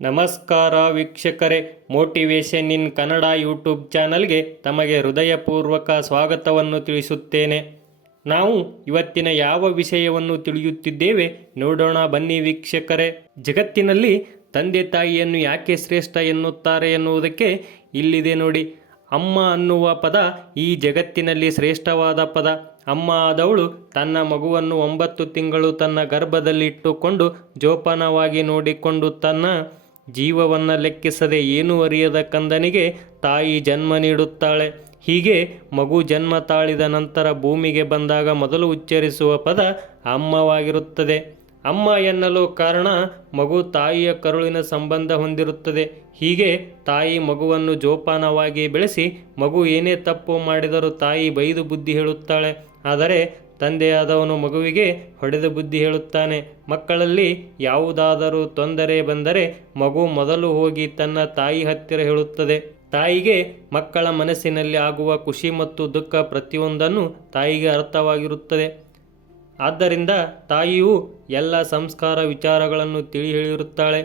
ನಮಸ್ಕಾರ ವೀಕ್ಷಕರೇ, ಮೋಟಿವೇಶನ್ ಇನ್ ಕನ್ನಡ ಯೂಟ್ಯೂಬ್ ಚಾನಲ್ಗೆ ತಮಗೆ ಹೃದಯಪೂರ್ವಕ ಸ್ವಾಗತವನ್ನು ತಿಳಿಸುತ್ತೇನೆ. ನಾವು ಇವತ್ತಿನ ಯಾವ ವಿಷಯವನ್ನು ತಿಳಿಯುತ್ತಿದ್ದೇವೆ ನೋಡೋಣ ಬನ್ನಿ ವೀಕ್ಷಕರೇ. ಜಗತ್ತಿನಲ್ಲಿ ತಂದೆ ತಾಯಿಯನ್ನು ಯಾಕೆ ಶ್ರೇಷ್ಠ ಎನ್ನುತ್ತಾರೆ ಎನ್ನುವುದಕ್ಕೆ ಇಲ್ಲಿದೆ ನೋಡಿ. ಅಮ್ಮ ಅನ್ನುವ ಪದ ಈ ಜಗತ್ತಿನಲ್ಲಿ ಶ್ರೇಷ್ಠವಾದ ಪದ. ಅಮ್ಮ ಆದವಳು ತನ್ನ ಮಗುವನ್ನು 9 ತಿಂಗಳು ತನ್ನ ಗರ್ಭದಲ್ಲಿ ಇಟ್ಟುಕೊಂಡು ಜೋಪಾನವಾಗಿ ನೋಡಿಕೊಂಡು ತನ್ನ ಜೀವವನ್ನು ಲೆಕ್ಕಿಸದೆ ಏನೂ ಅರಿಯದ ಕಂದನಿಗೆ ತಾಯಿ ಜನ್ಮ ನೀಡುತ್ತಾಳೆ. ಹೀಗೆ ಮಗು ಜನ್ಮ ತಾಳಿದ ನಂತರ ಭೂಮಿಗೆ ಬಂದಾಗ ಮೊದಲು ಉಚ್ಚರಿಸುವ ಪದ ಅಮ್ಮವಾಗಿರುತ್ತದೆ. ಅಮ್ಮ ಎನ್ನಲು ಕಾರಣ ಮಗು ತಾಯಿಯ ಕರುಳಿನ ಸಂಬಂಧ ಹೊಂದಿರುತ್ತದೆ. ಹೀಗೆ ತಾಯಿ ಮಗುವನ್ನು ಜೋಪಾನವಾಗಿ ಬೆಳೆಸಿ ಮಗು ಏನೇ ತಪ್ಪು ಮಾಡಿದರೂ ತಾಯಿ ಬೈದು ಬುದ್ಧಿ ಹೇಳುತ್ತಾಳೆ. ಆದರೆ ತಂದೆಯಾದವನು ಮಗುವಿಗೆ ಹೊಡೆದು ಬುದ್ಧಿ ಹೇಳುತ್ತಾನೆ. ಮಕ್ಕಳಲ್ಲಿ ಯಾವುದಾದರೂ ತೊಂದರೆ ಬಂದರೆ ಮಗು ಮೊದಲು ಹೋಗಿ ತನ್ನ ತಾಯಿ ಹತ್ತಿರ ಹೇಳುತ್ತದೆ. ತಾಯಿಗೆ ಮಕ್ಕಳ ಮನಸ್ಸಿನಲ್ಲಿ ಆಗುವ ಖುಷಿ ಮತ್ತು ದುಃಖ ಪ್ರತಿಯೊಂದನ್ನು ತಾಯಿಗೆ ಅರ್ಥವಾಗಿರುತ್ತದೆ. ಆದ್ದರಿಂದ ತಾಯಿಯು ಎಲ್ಲ ಸಂಸ್ಕಾರ ವಿಚಾರಗಳನ್ನು ತಿಳಿ ಹೇಳಿರುತ್ತಾಳೆ.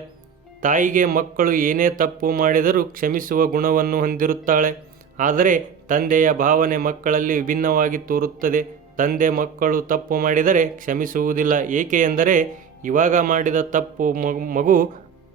ತಾಯಿಗೆ ಮಕ್ಕಳು ಏನೇ ತಪ್ಪು ಮಾಡಿದರೂ ಕ್ಷಮಿಸುವ ಗುಣವನ್ನು ಹೊಂದಿರುತ್ತಾಳೆ. ಆದರೆ ತಂದೆಯ ಭಾವನೆ ಮಕ್ಕಳಲ್ಲಿ ವಿಭಿನ್ನವಾಗಿ ತೋರುತ್ತದೆ. ತಂದೆ ಮಕ್ಕಳು ತಪ್ಪು ಮಾಡಿದರೆ ಕ್ಷಮಿಸುವುದಿಲ್ಲ. ಏಕೆ ಎಂದರೆ ಇವಾಗ ಮಾಡಿದ ತಪ್ಪು ಮಗು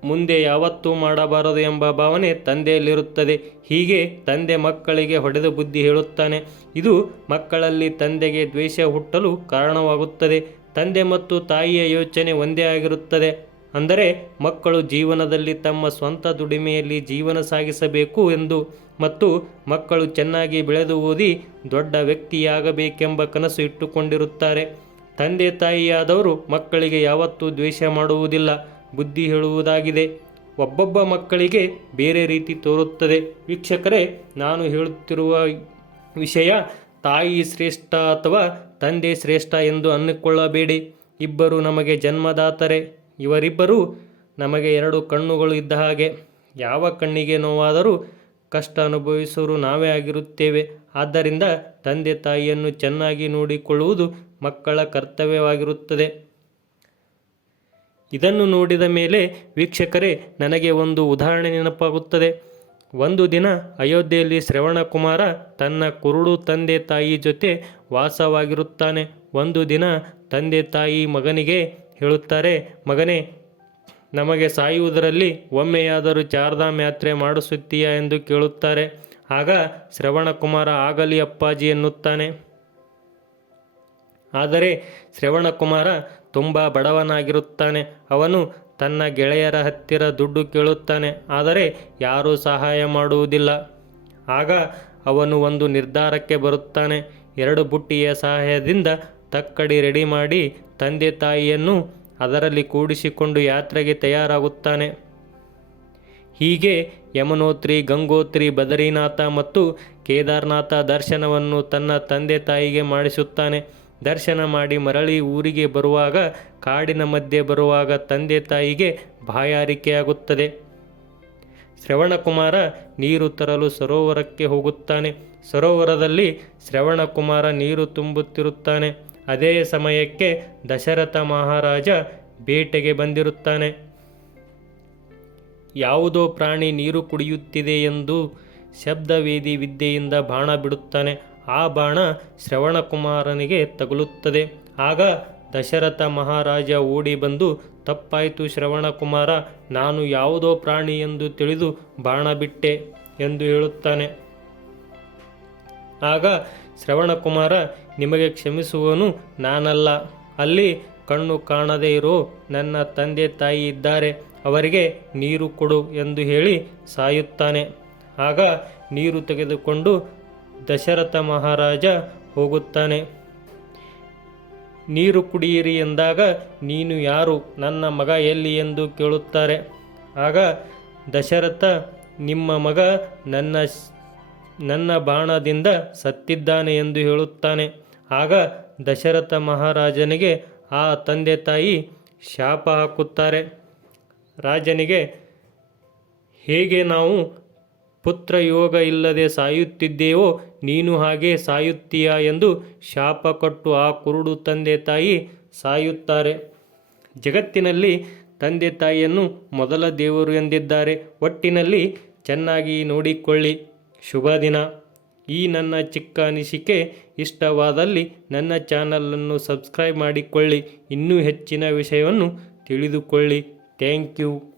ಮುಂದೆ ಯಾವತ್ತೂ ಮಾಡಬಾರದು ಎಂಬ ಭಾವನೆ ತಂದೆಯಲ್ಲಿರುತ್ತದೆ. ಹೀಗೆ ತಂದೆ ಮಕ್ಕಳಿಗೆ ಹೊಡೆದು ಬುದ್ಧಿ ಹೇಳುತ್ತಾನೆ. ಇದು ಮಕ್ಕಳಲ್ಲಿ ತಂದೆಗೆ ದ್ವೇಷ ಹುಟ್ಟಲು ಕಾರಣವಾಗುತ್ತದೆ. ತಂದೆ ಮತ್ತು ತಾಯಿಯ ಯೋಚನೆ ಒಂದೇ ಆಗಿರುತ್ತದೆ. ಅಂದರೆ ಮಕ್ಕಳು ಜೀವನದಲ್ಲಿ ತಮ್ಮ ಸ್ವಂತ ದುಡಿಮೆಯಲ್ಲಿ ಜೀವನ ಸಾಗಿಸಬೇಕು ಎಂದು ಮತ್ತು ಮಕ್ಕಳು ಚೆನ್ನಾಗಿ ಬೆಳೆದು ಓದಿ ದೊಡ್ಡ ವ್ಯಕ್ತಿಯಾಗಬೇಕೆಂಬ ಕನಸು ಇಟ್ಟುಕೊಂಡಿರುತ್ತಾರೆ. ತಂದೆ ತಾಯಿಯಾದವರು ಮಕ್ಕಳಿಗೆ ಯಾವತ್ತೂ ದ್ವೇಷ ಮಾಡುವುದಿಲ್ಲ, ಬುದ್ಧಿ ಹೇಳುವುದಾಗಿದೆ. ಒಬ್ಬೊಬ್ಬ ಮಕ್ಕಳಿಗೆ ಬೇರೆ ರೀತಿ ತೋರುತ್ತದೆ. ವೀಕ್ಷಕರೇ, ನಾನು ಹೇಳುತ್ತಿರುವ ವಿಷಯ ತಾಯಿ ಶ್ರೇಷ್ಠ ಅಥವಾ ತಂದೆ ಶ್ರೇಷ್ಠ ಎಂದು ಅಂದುಕೊಳ್ಳಬೇಡಿ. ಇಬ್ಬರು ನಮಗೆ ಜನ್ಮದಾತರೆ. ಇವರಿಬ್ಬರೂ ನಮಗೆ 2 ಕಣ್ಣುಗಳು ಇದ್ದ ಹಾಗೆ. ಯಾವ ಕಣ್ಣಿಗೆ ನೋವಾದರೂ ಕಷ್ಟ ಅನುಭವಿಸುವರು ನಾವೇ ಆಗಿರುತ್ತೇವೆ. ಆದ್ದರಿಂದ ತಂದೆ ತಾಯಿಯನ್ನು ಚೆನ್ನಾಗಿ ನೋಡಿಕೊಳ್ಳುವುದು ಮಕ್ಕಳ ಕರ್ತವ್ಯವಾಗಿರುತ್ತದೆ. ಇದನ್ನು ನೋಡಿದ ಮೇಲೆ ವೀಕ್ಷಕರೇ, ನನಗೆ ಒಂದು ಉದಾಹರಣೆ ನೆನಪಾಗುತ್ತದೆ. ಒಂದು ದಿನ ಅಯೋಧ್ಯೆಯಲ್ಲಿ ಶ್ರವಣಕುಮಾರ ತನ್ನ ಕುರುಡು ತಂದೆ ತಾಯಿ ಜೊತೆ ವಾಸವಾಗಿರುತ್ತಾನೆ. ಒಂದು ದಿನ ತಂದೆ ತಾಯಿ ಮಗನಿಗೆ ಹೇಳುತ್ತಾರೆ, ಮಗನೇ, ನಮಗೆ ಸಾಯುವುದರಲ್ಲಿ ಒಮ್ಮೆಯಾದರೂ ಚಾರ್ಧಾಮ್ ಯಾತ್ರೆ ಮಾಡಿಸುತ್ತೀಯಾ ಎಂದು ಕೇಳುತ್ತಾರೆ. ಆಗ ಶ್ರವಣಕುಮಾರ ಆಗಲಿ ಅಪ್ಪಾಜಿ ಎನ್ನುತ್ತಾನೆ. ಆದರೆ ಶ್ರವಣಕುಮಾರ ತುಂಬ ಬಡವನಾಗಿರುತ್ತಾನೆ. ಅವನು ತನ್ನ ಗೆಳೆಯರ ಹತ್ತಿರ ದುಡ್ಡು ಕೇಳುತ್ತಾನೆ. ಆದರೆ ಯಾರೂ ಸಹಾಯ ಮಾಡುವುದಿಲ್ಲ. ಆಗ ಅವನು ಒಂದು ನಿರ್ಧಾರಕ್ಕೆ ಬರುತ್ತಾನೆ. 2 ಬುಟ್ಟಿಯ ಸಹಾಯದಿಂದ ತಕ್ಕಡಿ ರೆಡಿ ಮಾಡಿ ತಂದೆ ತಾಯಿಯನ್ನು ಅದರಲ್ಲಿ ಕೂಡಿಸಿಕೊಂಡು ಯಾತ್ರೆಗೆ ತಯಾರಾಗುತ್ತಾನೆ. ಹೀಗೆ ಯಮುನೋತ್ರಿ, ಗಂಗೋತ್ರಿ, ಬದರಿನಾಥ ಮತ್ತು ಕೇದಾರನಾಥ ದರ್ಶನವನ್ನು ತನ್ನ ತಂದೆ ತಾಯಿಗೆ ಮಾಡಿಸುತ್ತಾನೆ. ದರ್ಶನ ಮಾಡಿ ಮರಳಿ ಊರಿಗೆ ಬರುವಾಗ ಕಾಡಿನ ಮಧ್ಯೆ ಬರುವಾಗ ತಂದೆ ತಾಯಿಗೆ ಬಾಯಾರಿಕೆಯಾಗುತ್ತದೆ. ಶ್ರವಣಕುಮಾರ ನೀರು ತರಲು ಸರೋವರಕ್ಕೆ ಹೋಗುತ್ತಾನೆ. ಸರೋವರದಲ್ಲಿ ಶ್ರವಣಕುಮಾರ ನೀರು ತುಂಬುತ್ತಿರುತ್ತಾನೆ. ಅದೇ ಸಮಯಕ್ಕೆ ದಶರಥ ಮಹಾರಾಜ ಬೇಟೆಗೆ ಬಂದಿರುತ್ತಾನೆ. ಯಾವುದೋ ಪ್ರಾಣಿ ನೀರು ಕುಡಿಯುತ್ತಿದೆ ಎಂದು ಶಬ್ದವೇದಿ ವಿದ್ಯೆಯಿಂದ ಬಾಣ ಬಿಡುತ್ತಾನೆ. ಆ ಬಾಣ ಶ್ರವಣಕುಮಾರನಿಗೆ ತಗುಲುತ್ತದೆ. ಆಗ ದಶರಥ ಮಹಾರಾಜ ಓಡಿ ಬಂದು, ತಪ್ಪಾಯಿತು ಶ್ರವಣಕುಮಾರ, ನಾನು ಯಾವುದೋ ಪ್ರಾಣಿ ಎಂದು ತಿಳಿದು ಬಾಣ ಬಿಟ್ಟೆ ಎಂದು ಹೇಳುತ್ತಾನೆ. ಆಗ ಶ್ರವಣಕುಮಾರ, ನಿಮಗೆ ಕ್ಷಮಿಸುವನು ನಾನಲ್ಲ. ಅಲ್ಲಿ ಕಣ್ಣು ಕಾಣದೇ ಇರೋ ನನ್ನ ತಂದೆ ತಾಯಿ ಇದ್ದಾರೆ, ಅವರಿಗೆ ನೀರು ಕೊಡು ಎಂದು ಹೇಳಿ ಸಾಯುತ್ತಾನೆ. ಆಗ ನೀರು ತೆಗೆದುಕೊಂಡು ದಶರಥ ಮಹಾರಾಜ ಹೋಗುತ್ತಾನೆ. ನೀರು ಕುಡಿಯಿರಿ ಎಂದಾಗ, ನೀನು ಯಾರು, ನನ್ನ ಮಗ ಎಲ್ಲಿ ಎಂದು ಕೇಳುತ್ತಾರೆ. ಆಗ ದಶರಥ, ನಿಮ್ಮ ಮಗ ನನ್ನ ಬಾಣದಿಂದ ಸತ್ತಿದ್ದಾನೆ ಎಂದು ಹೇಳುತ್ತಾನೆ. ಆಗ ದಶರಥ ಮಹಾರಾಜನಿಗೆ ಆ ತಂದೆ ತಾಯಿ ಶಾಪ ಹಾಕುತ್ತಾರೆ. ರಾಜನಿಗೆ, ಹೇಗೆ ನಾವು ಪುತ್ರ ಯೋಗ ಇಲ್ಲದೆ ಸಾಯುತ್ತಿದ್ದೇವೋ ನೀನು ಹಾಗೆ ಸಾಯುತ್ತೀಯಾ ಎಂದು ಶಾಪ ಕೊಟ್ಟು ಆ ಕುರುಡು ತಂದೆ ತಾಯಿ ಸಾಯುತ್ತಾರೆ. ಜಗತ್ತಿನಲ್ಲಿ ತಂದೆ ತಾಯಿಯನ್ನು ಮೊದಲ ದೇವರು ಎಂದಿದ್ದಾರೆ. ಒಟ್ಟಿನಲ್ಲಿ ಚೆನ್ನಾಗಿ ನೋಡಿಕೊಳ್ಳಿ. ಶುಭ ದಿನ. ಈ ನನ್ನ ಚಿಕ್ಕ ಅನಿಸಿಕೆ ಇಷ್ಟವಾದಲ್ಲಿ ನನ್ನ ಚಾನಲನ್ನು ಸಬ್ಸ್ಕ್ರೈಬ್ ಮಾಡಿಕೊಳ್ಳಿ. ಇನ್ನೂ ಹೆಚ್ಚಿನ ವಿಷಯವನ್ನು ತಿಳಿದುಕೊಳ್ಳಿ. Thank you.